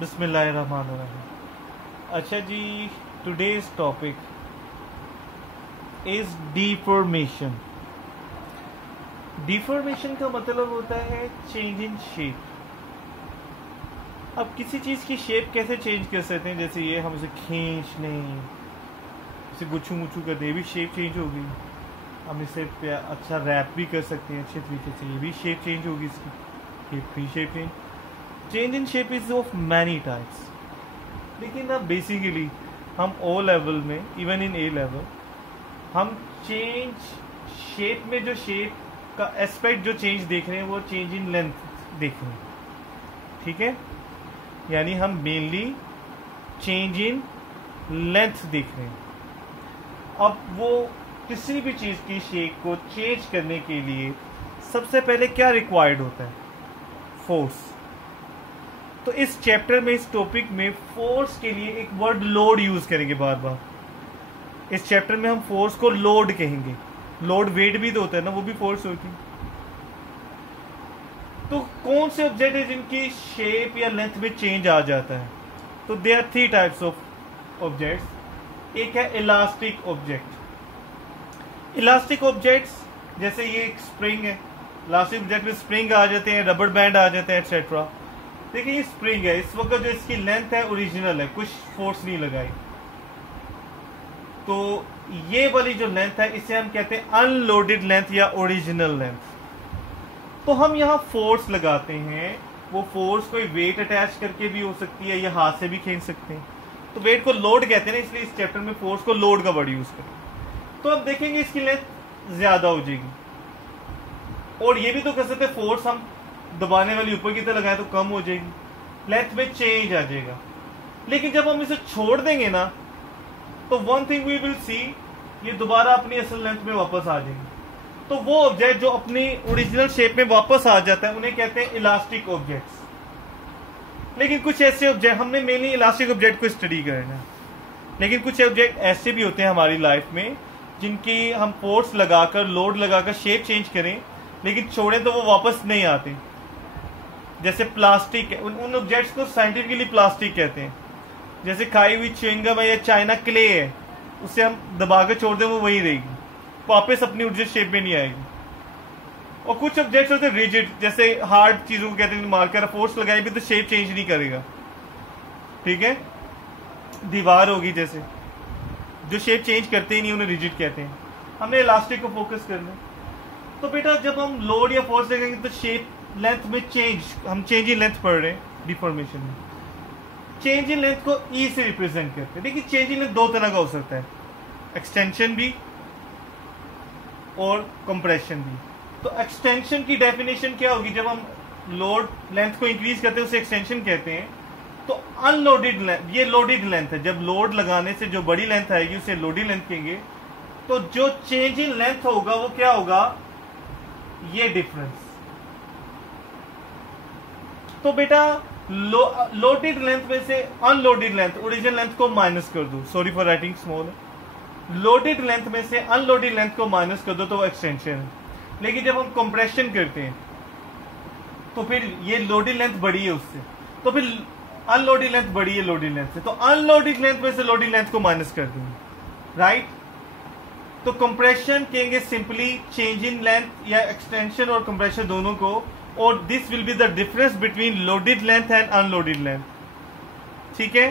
बिस्मिल्लाहिर्रहमानिर्रहीम। अच्छा जी, today's topic is deformation. Deformation का मतलब होता है चेंज इन शेप। अब किसी चीज़ की शेप कैसे चेंज कर सकते हैं? जैसे ये हम उसे खींच लें, इसे गुच्छू गुच्छू कर दें, ये भी शेप चेंज होगी। हम इसे अच्छा रैप भी कर सकते हैं अच्छे तरीके से, ये भी शेप चेंज होगी इसकी, ये भी shape change. Change in shape is of many types. लेकिन अब बेसिकली हम ओ लेवल में, इवन इन ए लेवल, हम चेंज शेप में जो शेप का एस्पेक्ट जो चेंज देख रहे हैं वो चेंज इन लेंथ देख रहे हैं। ठीक है, यानी हम मेनली चेंज इन लेंथ देख रहे हैं। अब वो किसी भी चीज़ की शेप को चेंज करने के लिए सबसे पहले क्या रिक्वायर्ड होता है? फोर्स। तो इस चैप्टर में, इस टॉपिक में फोर्स के लिए एक वर्ड लोड यूज करेंगे बार बार। इस चैप्टर में हम फोर्स को लोड कहेंगे। लोड वेट भी तो होता है ना, वो भी फोर्स होती है। तो कौन से ऑब्जेक्ट है जिनकी शेप या लेंथ में चेंज आ जाता है? तो they are three types of objects. एक है इलास्टिक ऑब्जेक्ट। इलास्टिक ऑब्जेक्ट्स जैसे ये एक स्प्रिंग है, इलास्टिक ऑब्जेक्ट में स्प्रिंग आ जाते हैं, रबर बैंड आ जाते हैं, एक्सेट्रा। देखिए ये स्प्रिंग है, इस वक्त जो इसकी लेंथ है ओरिजिनल है, कुछ फोर्स नहीं लगाई। तो ये वाली जो लेंथ है इसे हम कहते हैं अनलोडेड लेंथ या ओरिजिनल लेंथ। तो हम यहाँ फोर्स लगाते हैं, वो फोर्स कोई वेट अटैच करके भी हो सकती है या हाथ से भी खींच सकते हैं। तो वेट को लोड कहते हैं ना, इसलिए इस चैप्टर में फोर्स को लोड का वर्ड यूज करें। तो अब देखेंगे इसकी लेंथ ज्यादा हो जाएगी, और ये भी तो कर सकते हैं फोर्स हम दबाने वाली ऊपर की तरफ लगाए तो कम हो जाएगी, लेंथ में चेंज आ जाएगा। लेकिन जब हम इसे छोड़ देंगे ना, तो one thing we will see, ये दोबारा अपनी असल लेंथ में वापस आ जाएगी। तो वो ऑब्जेक्ट जो अपनी ओरिजिनल शेप में वापस आ जाता है उन्हें कहते हैं इलास्टिक ऑब्जेक्ट्स। लेकिन कुछ ऐसे ऑब्जेक्ट, हमने मेनली इलास्टिक ऑब्जेक्ट को स्टडी करना है, लेकिन कुछ ऑब्जेक्ट ऐसे भी होते हैं हमारी लाइफ में जिनकी हम फोर्स लगाकर, लोड लगाकर शेप चेंज करें, लेकिन छोड़े तो वो वापस नहीं आते। जैसे प्लास्टिक है, उन ऑब्जेक्ट्स को साइंटिफिकली प्लास्टिक कहते हैं। जैसे खाई हुई च्युइंगम है या चाइना क्ले है, उसे हम दबा के छोड़ दें वो वही रहेगी, वापस अपनी ओरिजिनल शेप में नहीं आएगी। और कुछ ऑब्जेक्ट्स होते हैं रिजिड, जैसे हार्ड चीजों को कहते हैं, मार्कर फोर्स लगाई भी तो शेप चेंज नहीं करेगा। ठीक है, दीवार होगी जैसे, जो शेप चेंज करते ही नहीं उन्हें रिजिड कहते हैं। हमने इलास्टिक को फोकस करना है। तो बेटा जब हम लोड या फोर्स देखेंगे तो शेप लेंथ में चेंज, हम चेंज इन लेंथ पढ़ रहे हैं डिफॉर्मेशन में। चेंज इन लेंथ को ई से रिप्रेजेंट करते हैं। देखिए चेंज इन लेंथ दो तरह का हो सकता है, एक्सटेंशन भी और कंप्रेशन भी। तो एक्सटेंशन की डेफिनेशन क्या होगी? जब हम लोड लेंथ को इंक्रीज करते हैं उसे एक्सटेंशन कहते हैं। तो अनलोडेड लेंथ, ये लोडेड लेंथ है, जब लोड लगाने से जो बड़ी लेंथ आएगी उसे लोडेड लेंथ कहेंगे। तो जो चेंज इन लेंथ होगा वो क्या होगा? ये डिफरेंस। तो बेटा लोडेड लेंथ में से अनलोडेड लेंथ, ओरिजिनल लेंथ को माइनस कर दो, sorry for writing small. Loaded length में से अनलोडेड लेंथ को माइनस कर दो तो वो एक्सटेंशन है। लेकिन जब हम कंप्रेशन करते हैं तो फिर ये लोडेड लेंथ बड़ी है उससे, तो फिर अनलोडेड लेंथ बड़ी है लोडेड लेंथ से, तो अनलोडेड लेंथ में से लोडेड लेंथ को माइनस कर देंगे, राइट। तो कंप्रेशन कहेंगे सिंपली चेंज इन लेंथ या एक्सटेंशन और कंप्रेशन दोनों को, और this will be the difference between loaded length and unloaded length. ठीक है,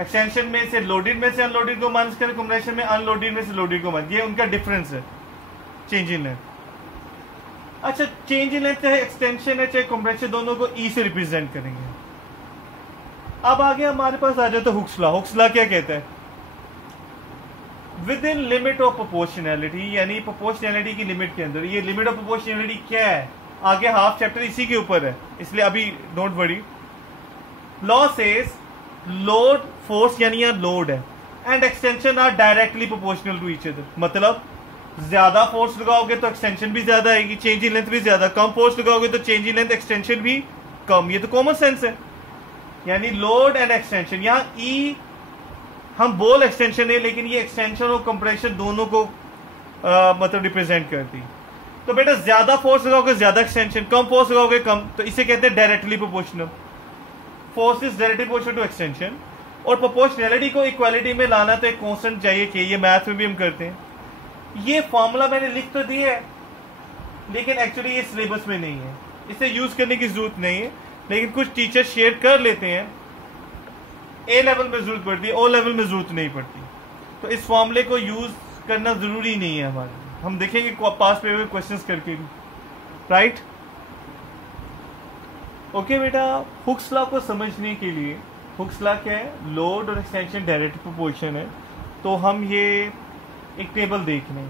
एक्सटेंशन में से लोडेड में से अनलोडेड को माइनस करें, कंप्रेशन में अनलोडेड में से लोडेड को माइनस, ये उनका डिफरेंस है चेंज इन लेंथ। अच्छा, चेंज इन लेंथ चाहे एक्सटेंशन है चाहे कंप्रेशन, दोनों को ई से रिप्रेजेंट करेंगे। अब आगे हमारे पास आ जाता है हुक्स लॉ। हुक्स लॉ क्या कहता है? With in limit of proportionality, यानी प्रोपोर्शनैलिटी की लिमिट के अंदर। ये लिमिट ऑफ प्रोपोर्शनैलिटी क्या है? आगे हाफ चैप्टर इसी के ऊपर है, इसलिए अभी don't worry. Law says load, force यानी यहाँ लोड है, and extension are directly proportional to each other. मतलब ज्यादा फोर्स लगाओगे तो एक्सटेंशन भी ज्यादा आएगी, चेंज इन लेंथ भी ज्यादा। कम फोर्स लगाओगे तो चेंज इन लेंथ, एक्सटेंशन भी कम। ये तो कॉमन सेंस है, यानी लोड एंड एक्सटेंशन। यहाँ ई हम बोल एक्सटेंशन है, लेकिन ये एक्सटेंशन और कंप्रेशन दोनों को मतलब रिप्रेजेंट करती है। तो बेटा ज्यादा फोर्स लगाओगे ज्यादा एक्सटेंशन, कम फोर्स लगाओगे कम, तो इसे कहते हैं directly proportional. Force is directly proportional to extension, और प्रोपोर्शनैलिटी को इक्वालिटी में लाना तो एक कांस्टेंट चाहिए कि ये मैथ में भी हम करते हैं। ये फॉर्मूला मैंने लिख तो दिया है, लेकिन एक्चुअली ये सिलेबस में नहीं है, इसे यूज करने की जरूरत नहीं है, लेकिन कुछ टीचर शेयर कर लेते हैं। ए लेवल में जरूरत पड़ती है, ओ लेवल में जरूरत नहीं पड़ती। तो इस फॉर्मूले को यूज करना जरूरी नहीं है हमारे, हम देखेंगे पास पेपर क्वेश्चंस करके भी, राइट। ओके बेटा, हुक्स लॉ को समझने के लिए, हुक्स लॉ क्या है, लोड और एक्सटेंशन डायरेक्ट प्रोपोर्शन है। तो हम ये एक टेबल देख लें,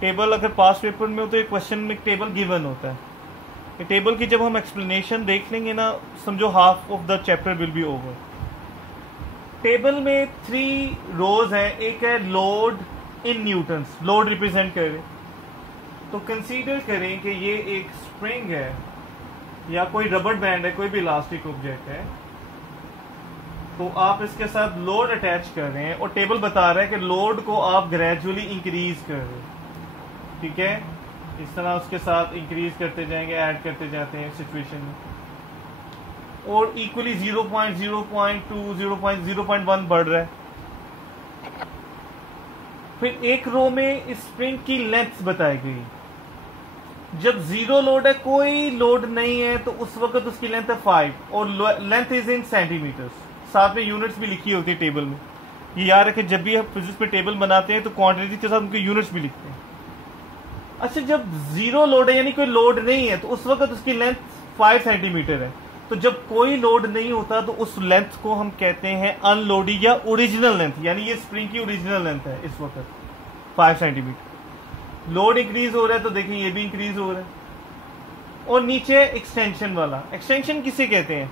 टेबल अगर पास पेपर में हो तो एक क्वेश्चन में एक टेबल गिवन होता है। टेबल की जब हम एक्सप्लेनेशन देख लेंगे ना, समझो half of the chapter will be over. Table में 3 रोज हैं, एक है load in Newton's, load represent करें तो कंसीडर करें कि ये एक स्प्रिंग है या कोई रबर बैंड है, कोई भी इलास्टिक ऑब्जेक्ट है, तो आप इसके साथ लोड अटैच कर रहे हैं और टेबल बता रहा है कि लोड को आप ग्रेजुअली इंक्रीज कर रहे हैं, ठीक है। इस तरह उसके साथ इंक्रीज करते जाएंगे, ऐड करते जाते हैं सिचुएशन में, और इक्वली 0.0.2 0.1 बढ़ रहा है। फिर एक रो में इस स्प्रिंग की लेंथ बताई गई, जब 0 लोड है, कोई लोड नहीं है, तो उस वक्त उसकी लेंथ है 5 और लेंथ इज इन सेंटीमीटर्स, साथ में यूनिट्स भी लिखी होती है टेबल में। ये याद रखें, जब भी हम फिजिक्स में टेबल बनाते हैं तो क्वांटिटी के साथ उनके यूनिट्स भी लिखते हैं। अच्छा, जब 0 लोड है यानी कोई लोड नहीं है, तो उस वक्त उसकी लेंथ 5 सेंटीमीटर है। तो जब कोई लोड नहीं होता तो उस लेंथ को हम कहते हैं अनलोडेड या ओरिजिनल लेंथ, यानी ये स्प्रिंग की ओरिजिनल लेंथ है इस वक्त 5 सेंटीमीटर। लोड इंक्रीज हो रहा है तो देखिए ये भी इंक्रीज हो रहा है। और नीचे एक्सटेंशन वाला, एक्सटेंशन किसे कहते हैं,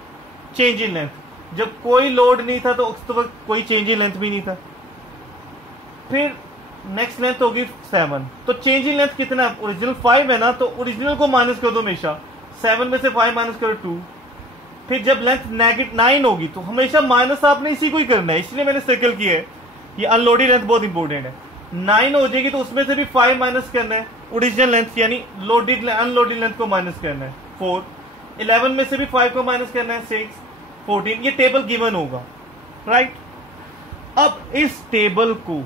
चेंज इन लेंथ। जब कोई लोड नहीं था तो उस वक्त कोई चेंज इन लेंथ भी नहीं था। फिर नेक्स्ट लेंथ होगी 7, तो चेंज इन लेंथ कितना है, ओरिजिनल 5 है ना, तो ओरिजिनल को माइनस कर दो हमेशा, 7 में से 5 माइनस करो 2। फिर जब लेंथ -9 होगी तो हमेशा माइनस आपने इसी को ही करना है, इसलिए मैंने सर्कल किया है। ये अनलोडेड लेंथ बहुत इंपॉर्टेंट है। 9 हो जाएगी तो उसमें से भी 5 माइनस करना है, ओरिजिनल लेंथ यानी लोडेड अनलोडेड लेंथ को माइनस करना है 4। 11 में से भी 5 को माइनस करना है 6, 14। ये टेबल गिवन होगा, राइट। अब इस टेबल को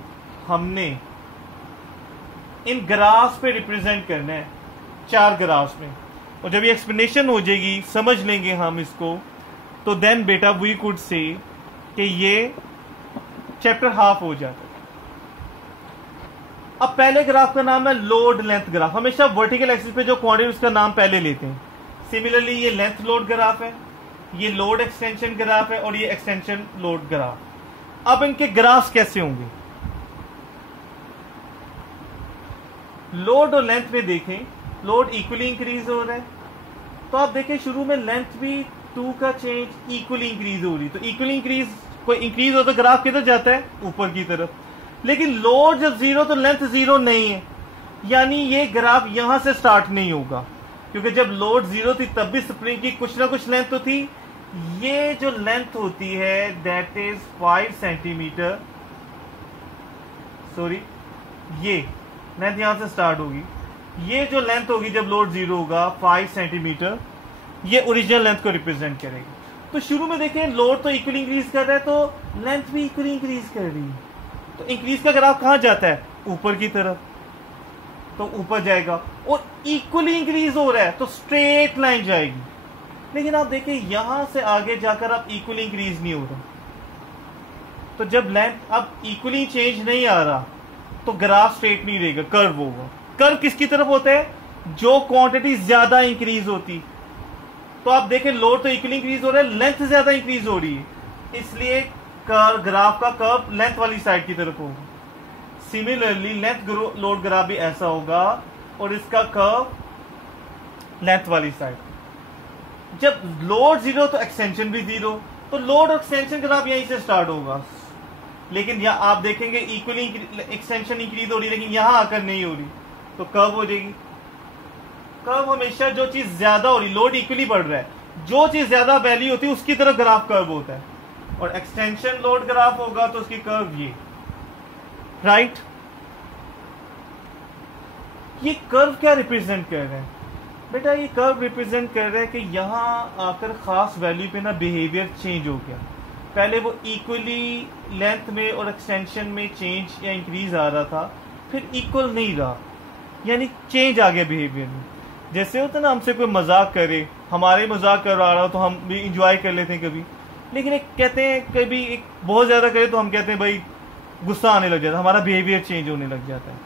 हमने इन ग्राफ्स पे रिप्रेजेंट करना है, 4 ग्राफ्स में, और जब ये एक्सप्लेनेशन हो जाएगी, समझ लेंगे हम इसको, तो देन बेटा वी कुड से कि ये चैप्टर हाफ हो जाता है। अब पहले ग्राफ का नाम है लोड लेंथ ग्राफ, हमेशा वर्टिकल एक्सिस पे जो क्वांटिटी उसका नाम पहले लेते हैं। सिमिलरली ये लेंथ लोड ग्राफ है, ये लोड एक्सटेंशन ग्राफ है, और ये एक्सटेंशन लोड ग्राफ। अब इनके ग्राफ्स कैसे होंगे, लोड और लेंथ में देखें, लोड इक्वली इंक्रीज हो रहा है, तो आप देखें शुरू में लेंथ भी 2 का चेंज इक्वली इंक्रीज हो रही, तो इक्वली इंक्रीज, कोई इंक्रीज हो तो ग्राफ किधर जाता है, ऊपर की तरफ। लेकिन लोड जब 0 तो लेंथ 0 नहीं है, यानी ये ग्राफ यहां से स्टार्ट नहीं होगा, क्योंकि जब लोड 0 थी तब भी स्प्रिंग की कुछ ना कुछ लेंथ तो थी। ये जो लेंथ होती है दैट इज 5 सेंटीमीटर, सॉरी ये लेंथ यहां से स्टार्ट होगी। ये जो लेंथ होगी जब लोड 0 होगा 5 सेंटीमीटर, ये ओरिजिनल लेंथ को रिप्रेजेंट करेगी। तो शुरू में देखें लोड तो इक्वली इंक्रीज कर रहा है, तो लेंथ भी इक्वली इंक्रीज कर रही है, तो इंक्रीज का ग्राफ कहां जाता है, ऊपर की तरफ, तो ऊपर जाएगा। और इक्वली इंक्रीज हो रहा है तो स्ट्रेट लाइन जाएगी। लेकिन आप देखिए यहां से आगे जाकर अब इक्वली इंक्रीज नहीं हो रहा, तो जब लेंथ अब इक्वली चेंज नहीं आ रहा तो ग्राफ स्ट्रेट नहीं रहेगा, कर्व होगा। कर्व किसकी तरफ होता है, जो क्वांटिटी ज्यादा इंक्रीज होती। तो आप देखें लोड तो इक्वली इंक्रीज हो रहा है, लेंथ ज्यादा इंक्रीज हो रही है, इसलिए ग्राफ का कर्व लेंथ वाली साइड की तरफ होगा। सिमिलरली लेंथ लोड ग्राफ भी ऐसा होगा, और इसका कर्व लेंथ वाली साइड। जब लोड 0 तो एक्सटेंशन भी 0, तो लोड और एक्सटेंशन ग्राफ यहीं से स्टार्ट होगा। लेकिन यहां आप देखेंगे इक्वली एक्सटेंशन इंक्रीज हो रही है, लेकिन यहां आकर नहीं हो रही, तो कर्व हो जाएगी। कर्व हमेशा जो चीज ज्यादा हो रही, लोड इक्वली बढ़ रहा है, जो चीज ज्यादा वैल्यू होती है उसकी तरफ ग्राफ कर्व होता है, और एक्सटेंशन लोड ग्राफ होगा तो उसकी कर्व ये, राइट। ये कर्व क्या रिप्रेजेंट कर रहे हैं, बेटा ये कर्व रिप्रेजेंट कर रहा है कि यहाँ आकर खास वैल्यू पे ना बिहेवियर चेंज हो गया। पहले वो इक्वली लेंथ में और एक्सटेंशन में चेंज या इंक्रीज आ रहा था, फिर इक्वल नहीं रहा, यानी चेंज आ गया बिहेवियर में। जैसे होता है ना, हमसे कोई मजाक करे, हमारे मजाक कर रहा हो तो हम भी इंजॉय कर लेते हैं कभी, लेकिन एक कहते हैं कभी एक बहुत ज्यादा करे तो हम कहते हैं भाई गुस्सा आने लग जाता है, हमारा बिहेवियर चेंज होने लग जाता है।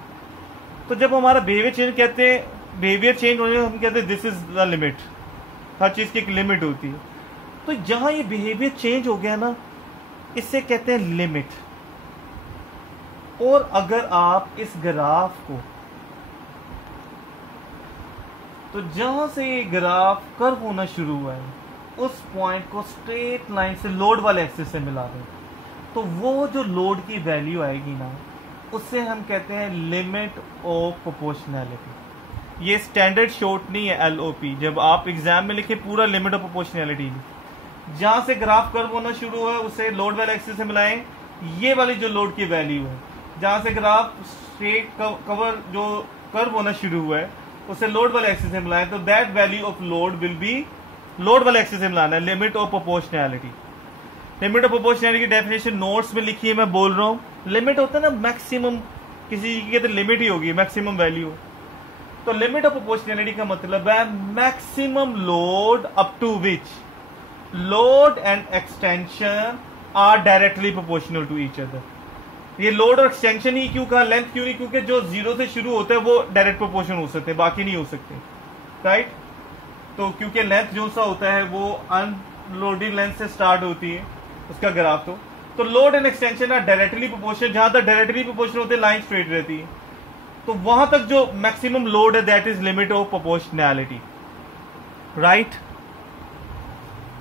तो जब हमारा बिहेवियर चेंज कहते हैं, बिहेवियर चेंज होने हम कहते हैं दिस इज द लिमिट। हर चीज की एक लिमिट होती है। तो जहां ये बिहेवियर चेंज हो गया ना, इससे कहते हैं लिमिट। और अगर आप इस ग्राफ को, तो जहां से ये ग्राफ कर्व होना शुरू हुआ है उस पॉइंट को स्ट्रेट लाइन से लोड वाले एक्सिस से मिला दें, तो वो जो लोड की वैल्यू आएगी ना, उससे हम कहते हैं लिमिट ऑफ प्रोपोर्शनैलिटी। ये स्टैंडर्ड शॉर्ट नहीं है LOP। जब आप एग्जाम में लिखे पूरा लिमिट ऑफ प्रोपोर्शनैलिटी, जहां से ग्राफ कर्व होना शुरू हुआ है उसे लोड वाले एक्सिस से मिलाएं, ये वाली जो लोड की वैल्यू है, जहां से ग्राफ स्ट्रेट कवर जो कर्व होना शुरू हुआ है उसे लोड वाले एक्सिस से मिलाएं, तो that value of load will be, load वाले एक्सिस से मिलाना है, limit of proportionality. Limit of proportionality की डेफिनेशन नोट्स में लिखी है, मैं बोल रहा हूं। लिमिट होता है ना मैक्सिमम, किसी की तो लिमिट ही होगी, मैक्सिमम वैल्यू। तो लिमिट ऑफ प्रोपोर्शनैलिटी का मतलब है maximum load up to which load and extension are directly proportional to each other. ये लोड और एक्सटेंशन ही क्यों कहा, लेंथ क्यों नहीं? क्योंकि जो जीरो से शुरू होता है वो डायरेक्ट प्रोपोर्शन हो सकते हैं, बाकी नहीं हो सकते, राइट। तो क्योंकि लेंथ जो सा होता है वो अनलोडेड लेंथ से स्टार्ट होती है उसका ग्राफ। तो load and extension are directly proportional. जहां तक डायरेक्टली प्रोपोर्शनल होते हैं लाइन स्ट्रेट रहती है, तो वहां तक जो मैक्सिमम लोड है that is limit of proportionality, right.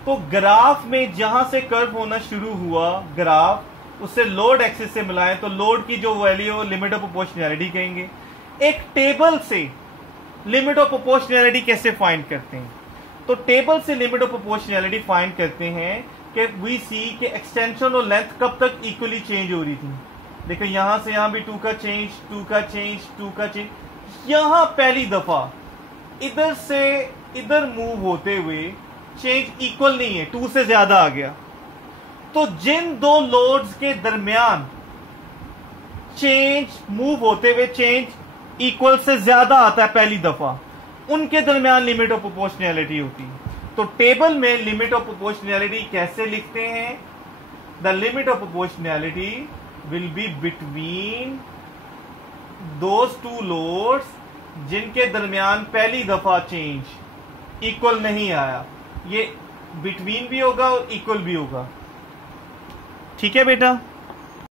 तो ग्राफ में जहां से कर्व होना शुरू हुआ ग्राफ, उससे लोड एक्सिस से मिलाएं, तो लोड की जो वैल्यू है लिमिट ऑफ प्रोपोर्शनैलिटी कहेंगे। एक टेबल से लिमिट ऑफ प्रोपोर्शनैलिटी कैसे फाइंड करते हैं? तो टेबल से लिमिट ऑफ प्रोपोर्शनैलिटी फाइंड करते हैं कि वी सी के एक्सटेंशन और लेंथ कब तक इक्वली चेंज हो रही थी। देखो यहां से यहां भी 2 का चेंज, 2 का चेंज, 2 का चेंज। यहां पहली दफा इधर से इधर मूव होते हुए चेंज इक्वल नहीं है, 2 से ज्यादा आ गया। तो जिन दो लोड्स के दरमियान चेंज मूव होते हुए चेंज इक्वल से ज्यादा आता है पहली दफा, उनके दरमियान लिमिट ऑफ प्रोपोर्शनैलिटी होती है। तो टेबल में लिमिट ऑफ प्रोपोर्शनैलिटी कैसे लिखते हैं? The limit of proportionality will be between those two loads जिनके दरमियान पहली दफा चेंज इक्वल नहीं आया। ये बिटवीन भी होगा और इक्वल भी होगा, ठीक है बेटा।